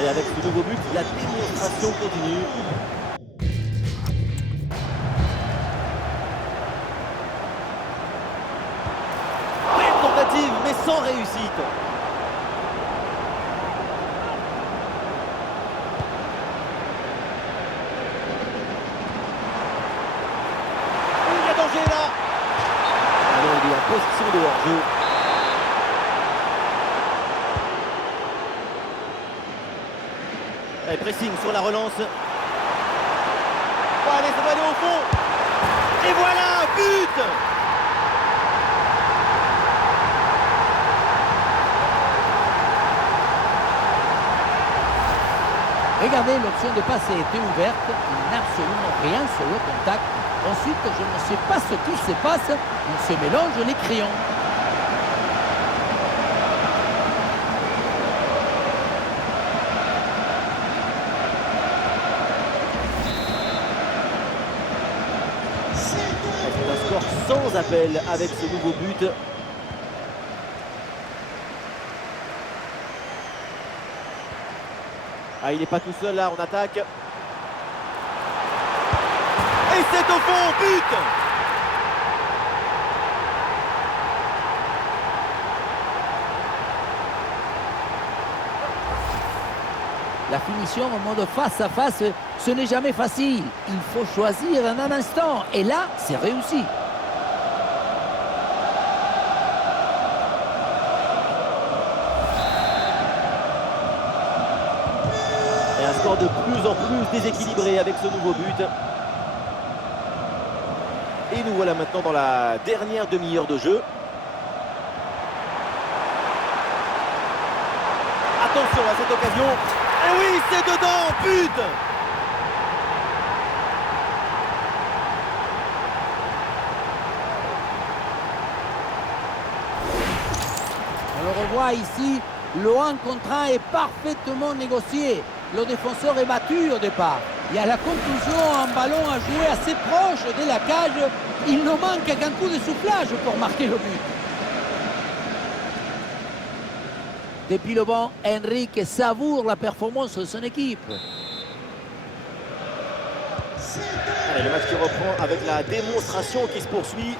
Et avec ce nouveau but, la démonstration continue. Belle tentative, mais sans réussite. Il y a danger là. Alors il est en position de hors-jeu. Et pressing sur la relance. Oh, allez, ça va aller au fond. Et voilà, but! Regardez, l'option de passer était ouverte, il n'a absolument rien sur le contact. Ensuite, je ne sais pas ce qui se passe, il se mélange les crayons. C'est un score sans appel avec ce nouveau but. Ah, il n'est pas tout seul là en attaque. Et c'est au fond, but! La finition en mode face à face, ce n'est jamais facile. Il faut choisir en un instant. Et là, c'est réussi. Et un score de plus en plus déséquilibré avec ce nouveau but. Et nous voilà maintenant dans la dernière demi-heure de jeu. Attention à cette occasion. Et oui, c'est dedans, but! On le revoit ici, le 1 contre 1 est parfaitement négocié. Le défenseur est battu au départ. Il y a la conclusion, un ballon à jouer assez proche de la cage. Il ne manque qu'un coup de soufflage pour marquer le but. Depuis le banc, Enrique savoure la performance de son équipe. Allez, le match qui reprend avec la démonstration qui se poursuit.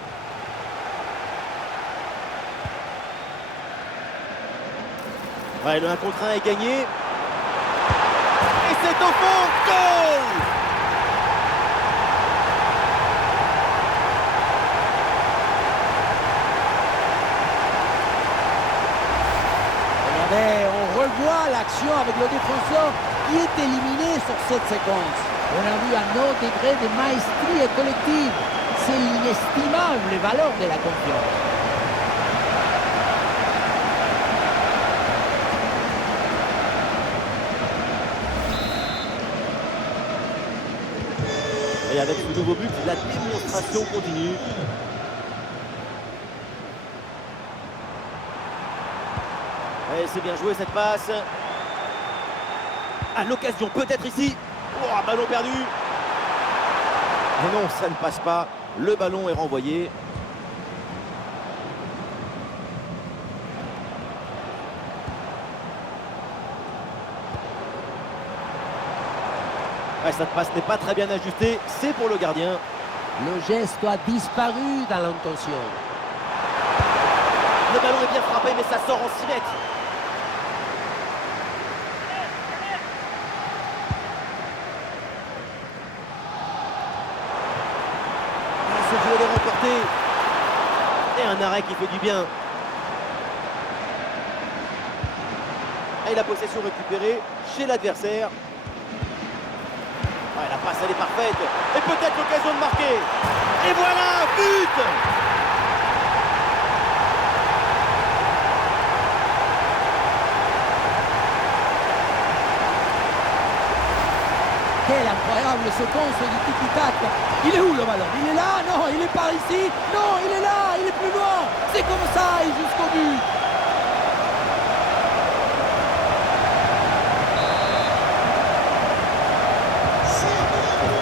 Ouais, le 1 contre 1 est gagné. Et c'est au fond, goal! Regardez, on revoit l'action avec le défenseur qui est éliminé sur cette séquence. On a vu un autre degré de maestrie collective. C'est l'inestimable valeur de la confiance. Et avec ce nouveau but, la démonstration continue. Et c'est bien joué cette passe. À l'occasion, peut-être ici. Oh, un ballon perdu. Mais non, ça ne passe pas. Le ballon est renvoyé. Ouais, cette passe n'est pas très bien ajustée. C'est pour le gardien. Le geste a disparu dans l'intention. Le ballon est bien frappé, mais ça sort en 6 mètres. Ce jeu est remporté. Et un arrêt qui fait du bien. Et la possession récupérée chez l'adversaire. Ouais, la passe elle est parfaite. Et peut-être l'occasion de marquer. Et voilà, but! Quelle incroyable séquence du tiki-taka. Il est où le ballon? Il est là? Non, il est par ici. Non, il est là, il est plus loin. C'est comme ça, et jusqu'au but.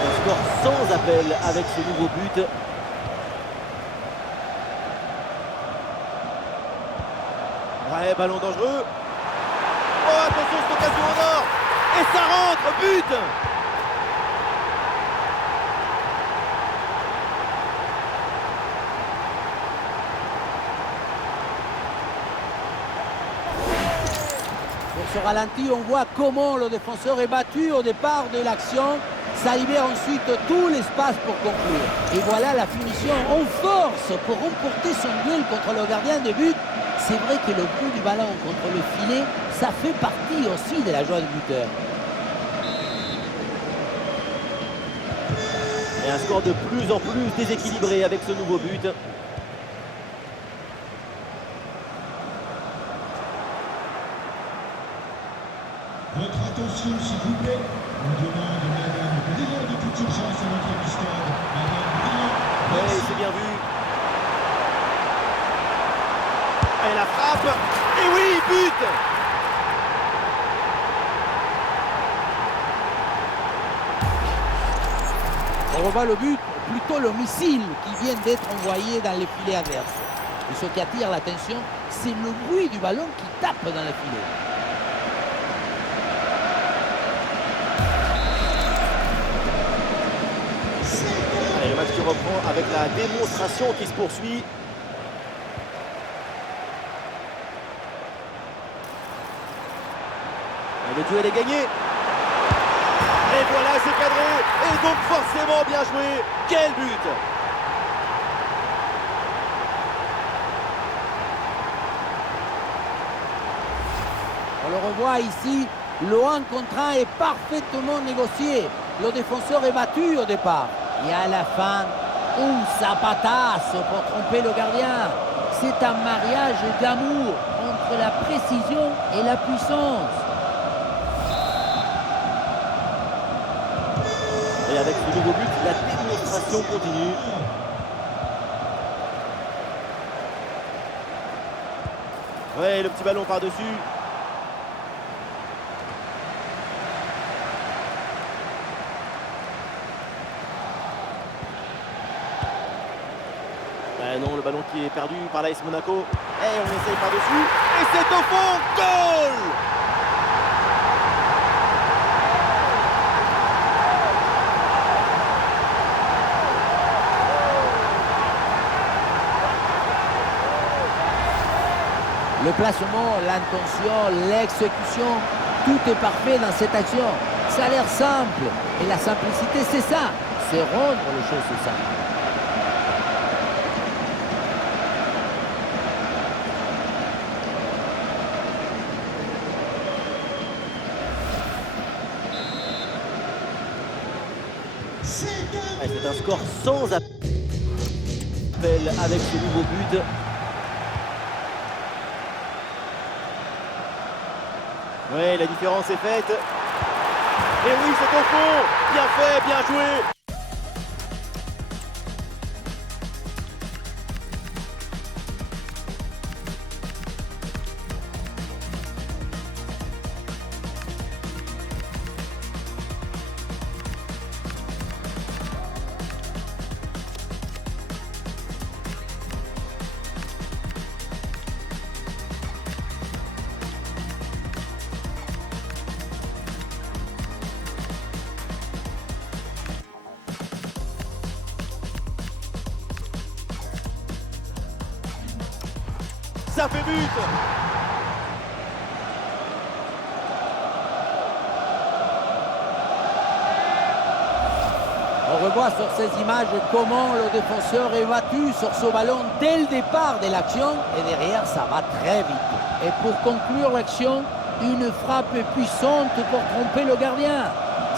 Un score sans appel avec ce nouveau but. Ouais, ballon dangereux. Oh, attention, cette occasion en or. Et ça rentre, but! Sur ce ralenti, on voit comment le défenseur est battu au départ de l'action. Ça libère ensuite tout l'espace pour conclure. Et voilà la finition en force pour remporter son duel contre le gardien de but. C'est vrai que le bruit du ballon contre le filet, ça fait partie aussi de la joie du buteur. Et un score de plus en plus déséquilibré avec ce nouveau but. Votre attention, s'il vous plaît. On demande Madame Brillant de toute urgence à notre amistade. Madame Brillant. Oui, c'est bien vu. Et la frappe. Et oui, but! On revoit le but, plutôt le missile qui vient d'être envoyé dans les filets adverses. Et ce qui attire l'attention, c'est le bruit du ballon qui tape dans les filets. Allez, le match qui reprend avec la démonstration qui se poursuit. Et le duel est gagné. Et voilà, c'est cadré. Et donc forcément bien joué. Quel but! On le revoit ici, le 1 contre 1 est parfaitement négocié. Le défenseur est battu au départ. Et à la fin, un zapatazo pour tromper le gardien. C'est un mariage d'amour entre la précision et la puissance. Et avec ce nouveau but, la démonstration continue. Ouais, le petit ballon par-dessus. Non, le ballon qui est perdu par l'AS Monaco. Et on essaye par-dessus. Et c'est au fond. Goal! Le placement, l'intention, l'exécution, tout est parfait dans cette action. Ça a l'air simple. Et la simplicité, c'est ça. C'est rendre les choses simples. C'est un score sans appel avec ce nouveau but. Oui, la différence est faite. Et oui, c'est au fond. Bien fait, bien joué. Ça fait but. On revoit sur ces images comment le défenseur est battu sur ce ballon dès le départ de l'action. Et derrière, ça va très vite. Et pour conclure l'action, une frappe puissante pour tromper le gardien.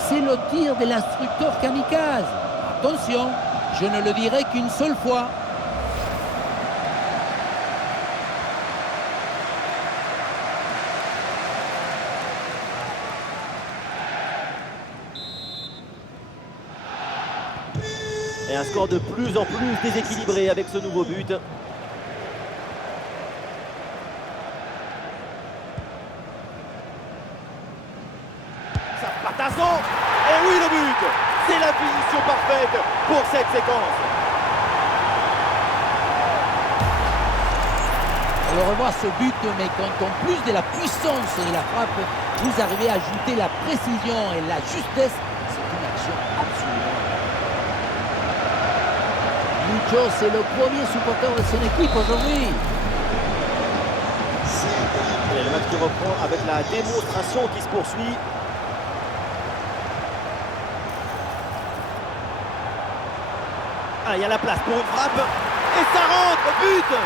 C'est le tir de l'instructeur kamikaze. Attention, je ne le dirai qu'une seule fois. Et un score de plus en plus déséquilibré avec ce nouveau but. Zapatazo. Et oui, le but. C'est la finition parfaite pour cette séquence. On le revoit ce but, mais quand en plus de la puissance de la frappe, vous arrivez à ajouter la précision et la justesse, c'est une action absolument. Lucho, c'est le premier supporter de son équipe aujourd'hui. Et le match qui reprend avec la démonstration qui se poursuit. Ah, il y a la place pour une frappe. Et ça rentre, but!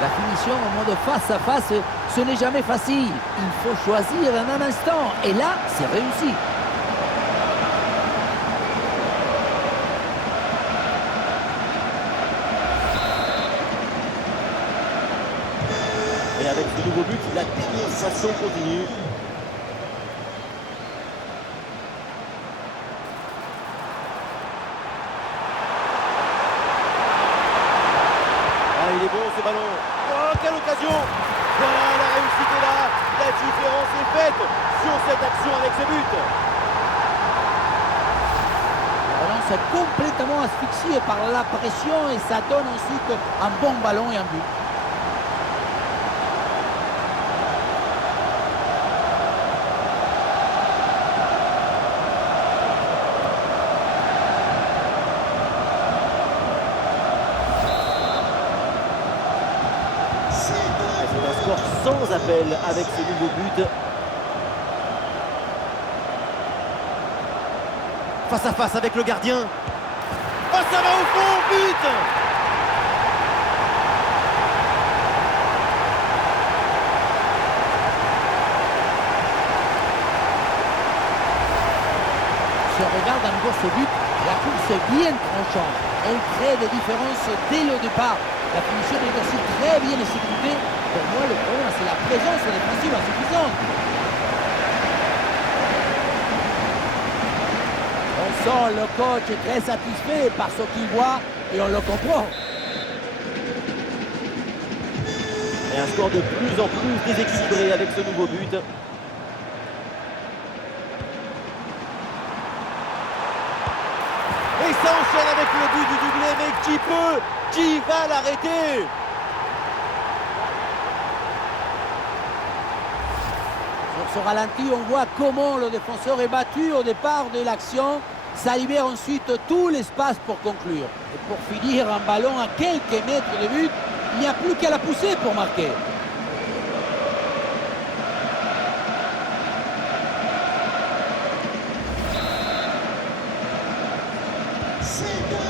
La finition en mode face à face, ce n'est jamais facile. Il faut choisir en un instant. Et là, c'est réussi. Et avec ce nouveau but, la démonstration continue. Ah, il est bon ce ballon. Oh, quelle occasion! Voilà, la réussite est là. La différence est faite sur cette action avec ce but. La relance est complètement asphyxiée par la pression et ça donne ensuite un bon ballon et un but. C'est un score sans appel avec ce nouveau but. Face à face avec le gardien. Oh, ça va au fond, but! Si on regarde à nouveau ce but, la course est bien tranchante. Elle crée des différences dès le départ. La finition est aussi très bien exécutée. Pour moi, le problème, c'est la présence défensive insuffisante. On sent le coach est très satisfait par ce qu'il voit et on le comprend. Et un score de plus en plus déséquilibré avec ce nouveau but. Et ça enchaîne avec le but du doublé, mais qui peut? Qui va l'arrêter? Sur ce ralenti, on voit comment le défenseur est battu au départ de l'action. Ça libère ensuite tout l'espace pour conclure. Et pour finir, un ballon à quelques mètres de but, il n'y a plus qu'à la pousser pour marquer.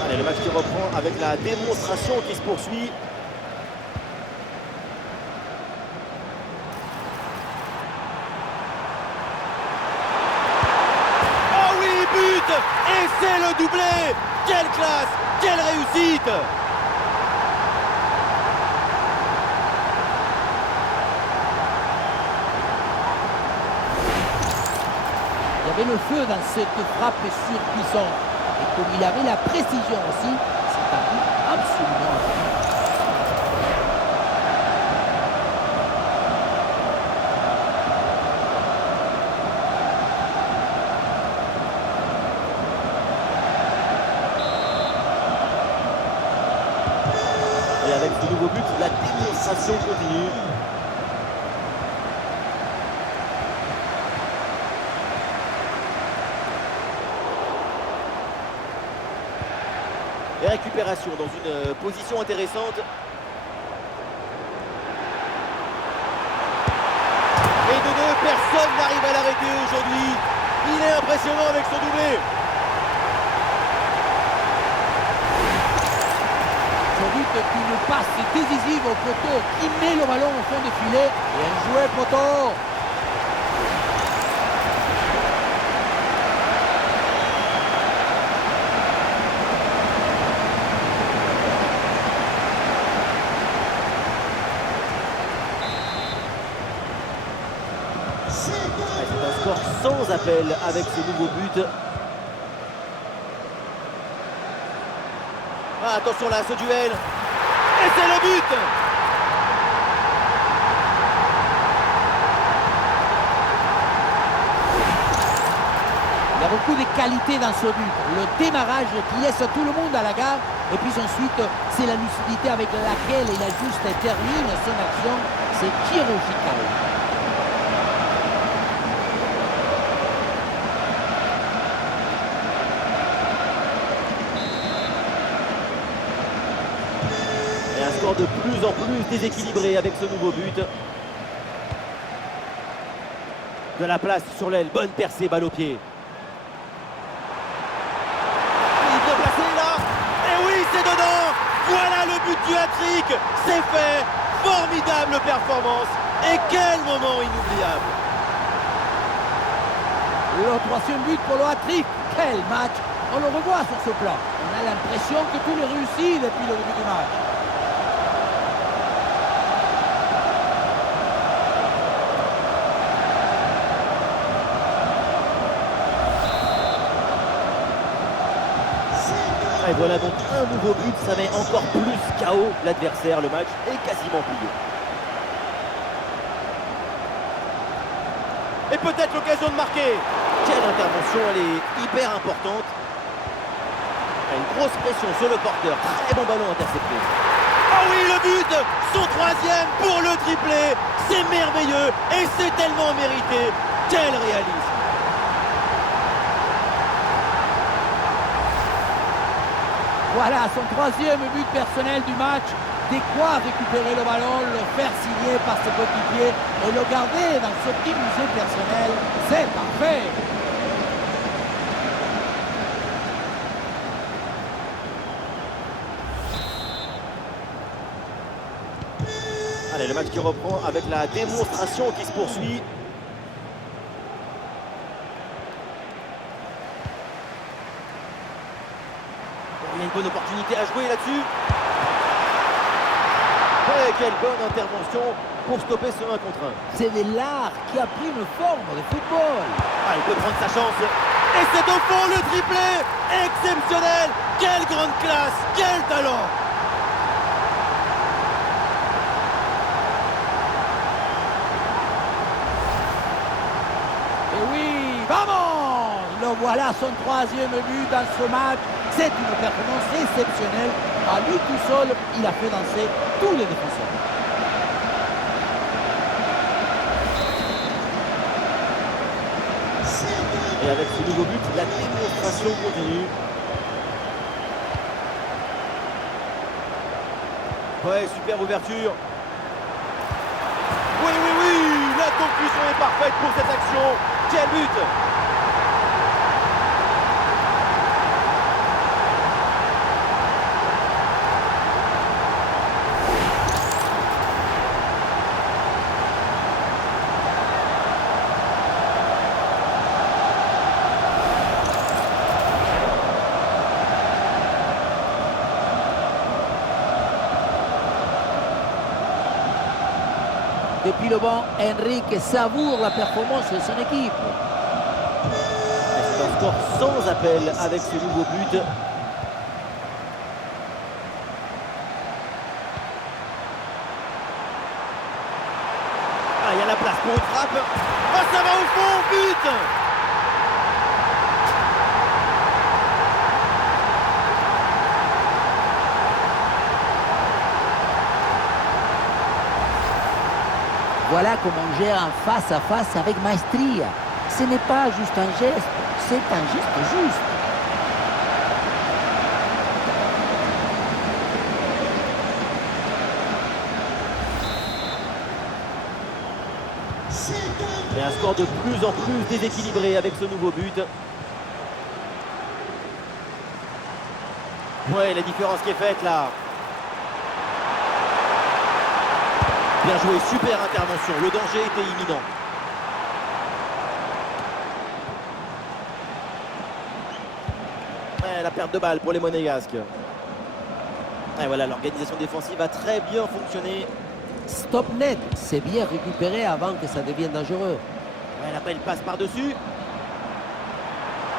Allez, le match qui reprend avec la démonstration qui se poursuit. Oh oui, but! Et c'est le doublé! Quelle classe! Quelle réussite! Il y avait le feu dans cette frappe surpuissante. Et comme il avait la précision aussi, c'est un but absolument incroyable. Et avec ce nouveau but, la démonstration continue. Et récupération dans une position intéressante. Et de deux, personne n'arrive à l'arrêter aujourd'hui. Il est impressionnant avec son doublé. Ce but est une passe décisive au poteau qui met le ballon au fond du filet. Bien joué, poteau! C'est un score sans appel avec ce nouveau but. Ah, attention là, ce duel. Et c'est le but! y a beaucoup de qualité dans ce but. Le démarrage qui laisse tout le monde à la gare. Et puis ensuite, c'est la lucidité avec laquelle il ajuste et termine son action. C'est chirurgical. Et un score de plus en plus déséquilibré avec ce nouveau but. De la place sur l'aile, bonne percée, balle au pied. Il est bien placé là. Et oui, c'est dedans. Voilà le but du hat-trick. C'est fait. Formidable performance. Et quel moment inoubliable. Le troisième but pour le hat-trick. Quel match! On le revoit sur ce plan. On a l'impression que tout est réussi depuis le début du match. Et voilà donc un nouveau but, ça met encore plus KO l'adversaire, le match est quasiment plié. Et peut-être l'occasion de marquer. Quelle intervention, elle est hyper importante. Une grosse pression sur le porteur, très bon ballon intercepté. Oh oui, le but, son troisième pour le triplé, c'est merveilleux et c'est tellement mérité. Quel réalisme. Voilà son troisième but personnel du match. De quoi récupérer le ballon, le faire signer par ses coéquipiers et le garder dans ce petit musée personnel. C'est parfait. Allez, le match qui reprend avec la démonstration qui se poursuit. Il y a une bonne opportunité à jouer là-dessus. Ouais, quelle bonne intervention pour stopper ce 1 contre 1. C'est de l'art qui a pris une forme de football. Ah, il peut prendre sa chance. Et c'est au fond le triplé. Exceptionnel. Quelle grande classe. Quel talent. Et oui, vamos! Le voilà son troisième but dans ce match. C'est une performance exceptionnelle. À lui tout seul, il a fait danser tous les défenseurs. Et avec ce nouveau but, la démonstration continue. Ouais, super ouverture. Oui, oui, oui, la conclusion est parfaite pour cette action. Quel but! Depuis le banc, Enrique savoure la performance de son équipe. C'est un score sans appel avec ce nouveau but. Ah, il y a la place pour une frappe. Ah, ça va au fond, but! Voilà comment on gère un face-à-face avec maestria. Ce n'est pas juste un geste, c'est un geste juste. Et un score de plus en plus déséquilibré avec ce nouveau but. Ouais, la différence qui est faite là. Bien joué, super intervention. Le danger était imminent. Ouais, la perte de balle pour les Monégasques. Et voilà, l'organisation défensive a très bien fonctionné. Stop net, c'est bien récupéré avant que ça devienne dangereux. Ouais, la balle passe par-dessus.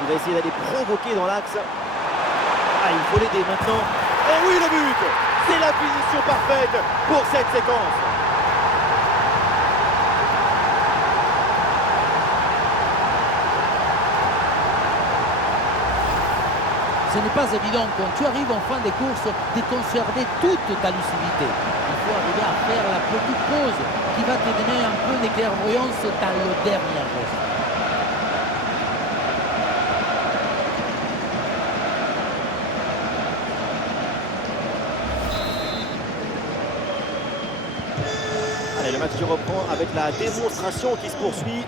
Il va essayer d'aller provoquer dans l'axe. Ah, il faut l'aider maintenant. Et oui, le but! C'est la finition parfaite pour cette séquence. Ce n'est pas évident quand tu arrives en fin de course de conserver toute ta lucidité. Il faut arriver à faire la petite pause qui va te donner un peu de clairvoyance dans le dernier geste. Allez, le match qui reprend avec la démonstration qui se poursuit.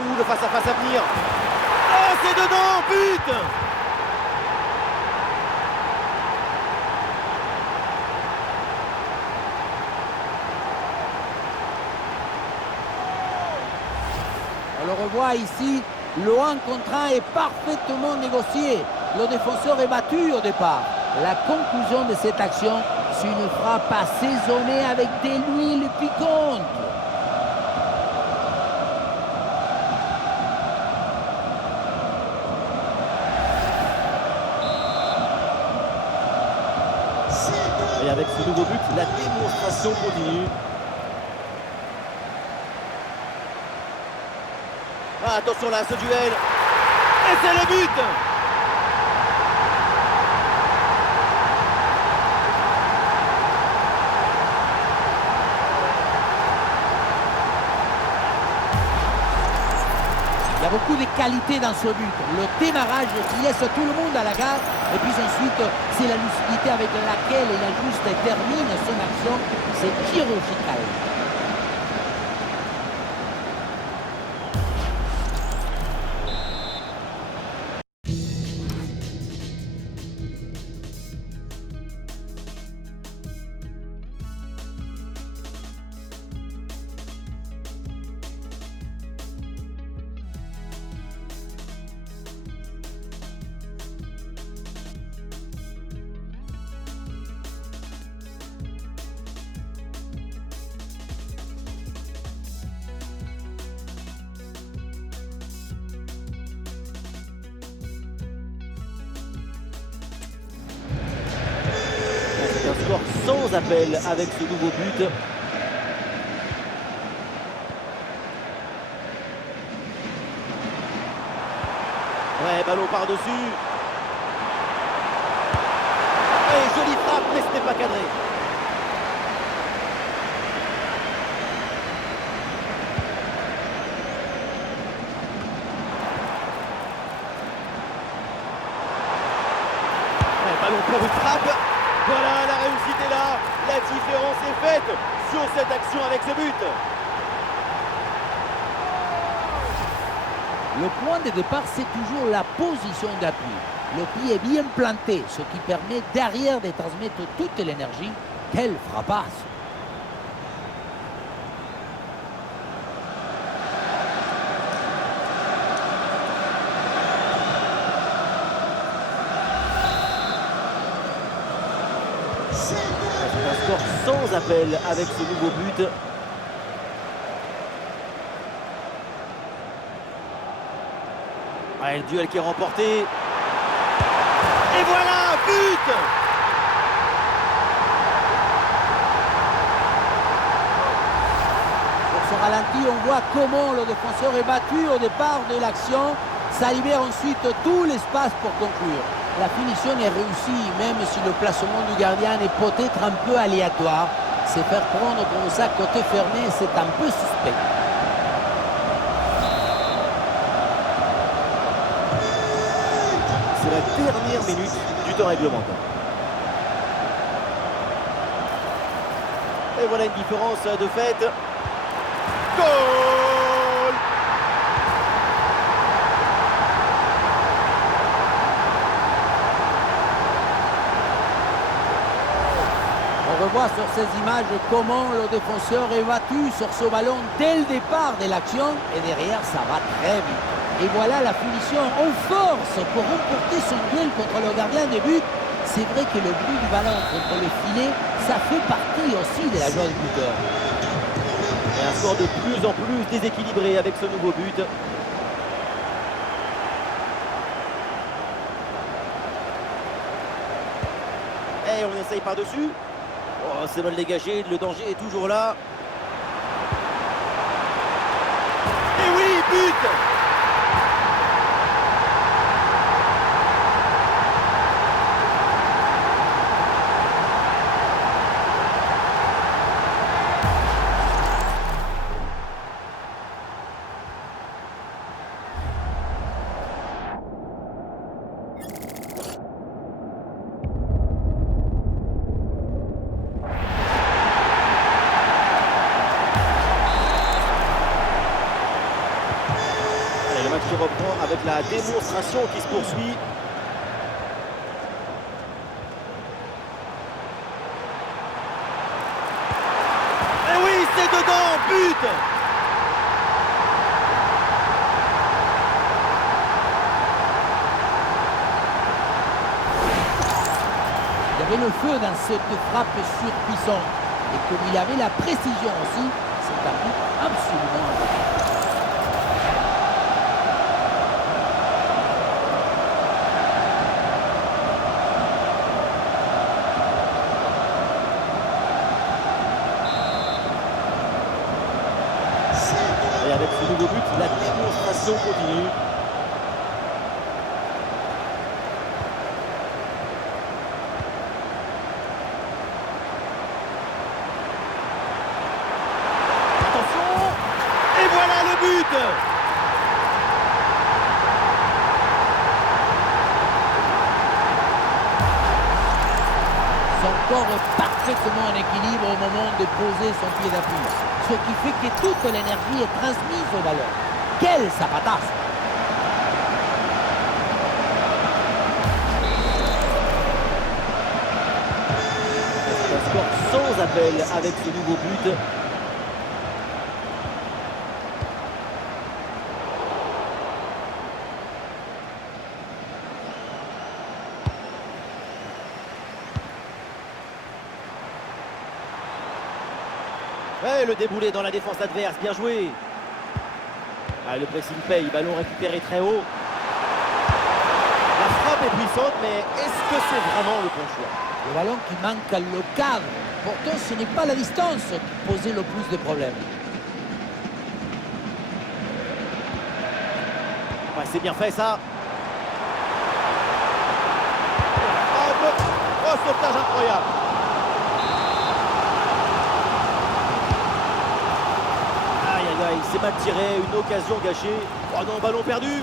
Ouh, le face-à-face à venir. Oh, c'est dedans, but! On le revoit ici, le 1 contre 1 est parfaitement négocié. Le défenseur est battu au départ. La conclusion de cette action, c'est une frappe assaisonnée avec de l'huile piquante. Et avec ce nouveau but, la démonstration continue. Ah, attention là, ce duel. Et c'est le but! Il y a beaucoup de qualité dans ce but. Le démarrage qui laisse tout le monde à la gare. Et puis ensuite, c'est la lucidité avec laquelle il ajuste et termine son action. C'est chirurgical. C'est un score sans appel avec ce nouveau but. Ouais, ballon par-dessus. Et jolie frappe, mais ce n'est pas cadré. Ouais, ballon pour une frappe. Voilà, la réussite est là. La différence est faite sur cette action avec ce but. Le point de départ, c'est toujours la position d'appui. Le pied est bien planté, ce qui permet derrière de transmettre toute l'énergie. Quelle frappasse! C'est un score sans appel avec ce nouveau but. Ouais, le duel qui est remporté. Et voilà, but! Sur ce ralenti, on voit comment le défenseur est battu au départ de l'action. Ça libère ensuite tout l'espace pour conclure. La finition est réussie, même si le placement du gardien est peut-être un peu aléatoire. Se faire prendre comme ça côté fermé, c'est un peu suspect. C'est la dernière minute du temps réglementaire. Et voilà une différence de fait. Goal! On revoit sur ces images comment le défenseur est battu sur ce ballon dès le départ de l'action et derrière ça va très vite. Et voilà la finition en force pour remporter son duel contre le gardien de but. C'est vrai que le bruit du ballon contre le filet, ça fait partie aussi de la joie du buteur. Et un score de plus en plus déséquilibré avec ce nouveau but. Et on essaye par-dessus. Oh, c'est mal dégagé, le danger est toujours là. Et oui, but! Le match qui reprend avec la démonstration qui se poursuit. Et oui, c'est dedans, but! Il y avait le feu dans cette frappe surpuissante. Et comme il avait la précision aussi, c'est un but absolument incroyable. Et avec ce nouveau but, la démonstration continue. Attention! Et voilà le but! Son corps est parfaitement en équilibre au moment de poser son pied d'appui. Ce qui fait que toute l'énergie est transmise au ballon. Quel zapatasse! C'est un score sans appel avec ce nouveau but. Ouais, le déboulé dans la défense adverse, bien joué. Ah, le pressing paye, ballon récupéré très haut. La frappe est puissante, mais est-ce que c'est vraiment le bon choix? Le ballon qui manque à le cadre. Pourtant, ce n'est pas la distance qui posait le plus de problèmes. Ouais, c'est bien fait ça. Oh, sauvetage incroyable. Aïe aïe aïe, c'est mal tiré, une occasion gâchée. Oh non, ballon perdu.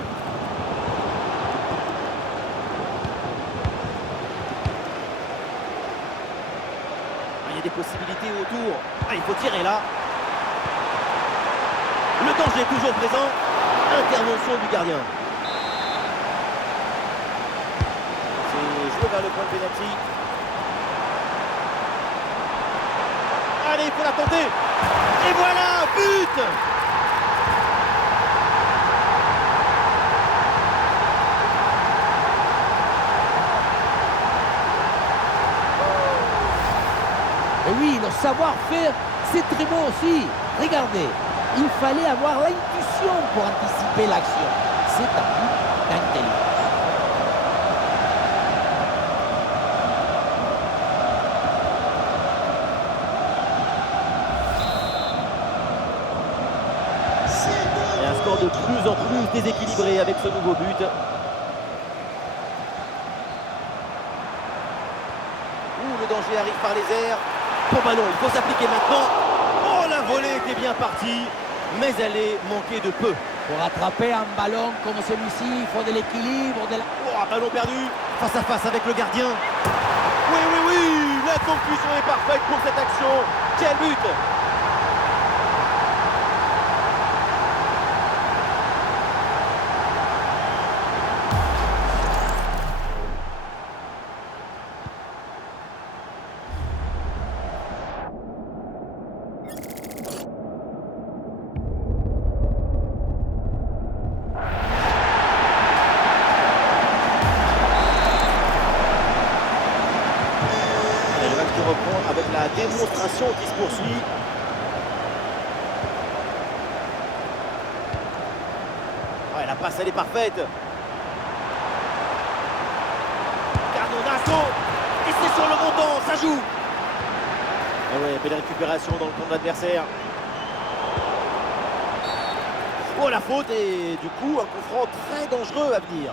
Il y a des possibilités autour. Ah, il faut tirer là. Le danger est toujours présent. Intervention du gardien. C'est joué vers le point de pénalty. Allez, il faut la tenter. Et voilà, but! Et oui, le savoir-faire, c'est très bon aussi. Regardez, il fallait avoir l'intuition pour anticiper l'action. C'est un but d'intelligence. Et un score de plus en plus déséquilibré avec ce nouveau but. Le danger arrive par les airs. Bon ballon, il faut s'appliquer maintenant. Oh, la volée était bien partie, mais elle est manquée de peu. Pour attraper un ballon comme celui-ci, il faut de l'équilibre, de la... Oh, un ballon perdu, face à face avec le gardien. Oui, oui, oui, la conclusion est parfaite pour cette action. Quel but! Reprend avec la démonstration qui se poursuit. Ouais, la passe elle est parfaite. Cardonazzo. Et c'est sur le montant, ça joue. Et ouais, belle récupération dans le camp de l'adversaire. Oh la faute et du coup un coup franc très dangereux à venir.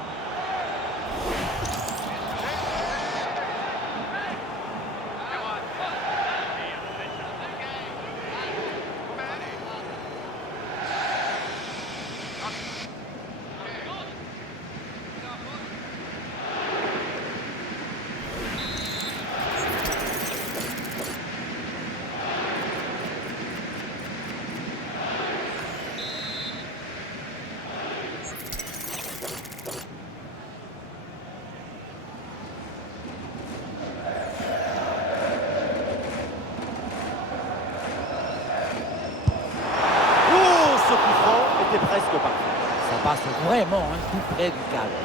Oh, ce coup franc était presque parfait. Ça passe vraiment tout près du cadre.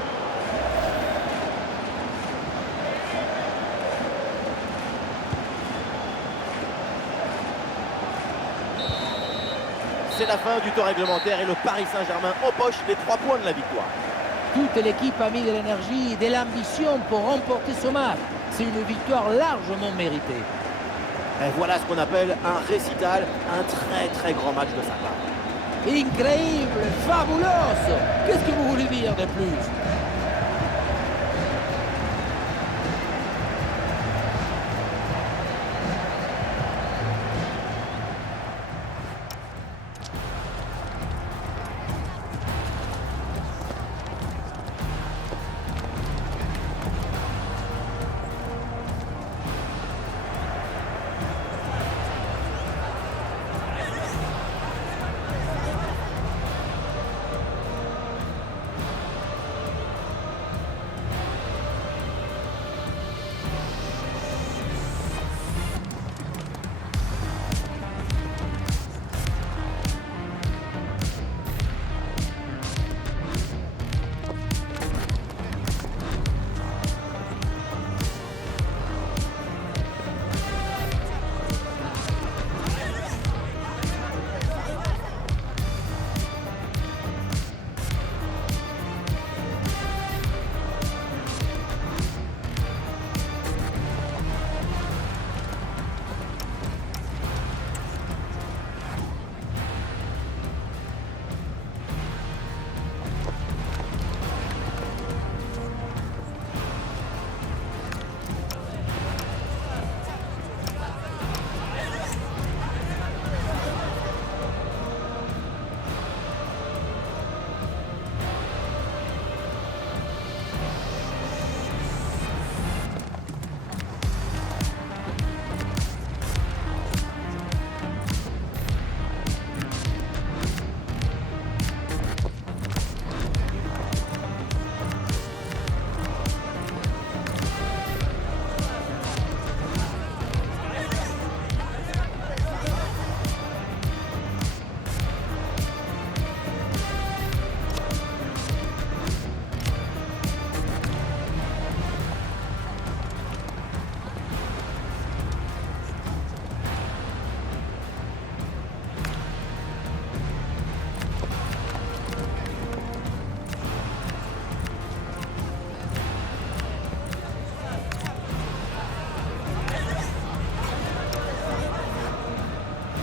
C'est la fin du temps réglementaire et le Paris Saint-Germain empoche les 3 points de la victoire. Toute l'équipe a mis de l'énergie et de l'ambition pour remporter ce match. C'est une victoire largement méritée. Et voilà ce qu'on appelle un récital, un très grand match de sa part. Incroyable, fabuloso. Qu'est-ce que vous voulez dire de plus?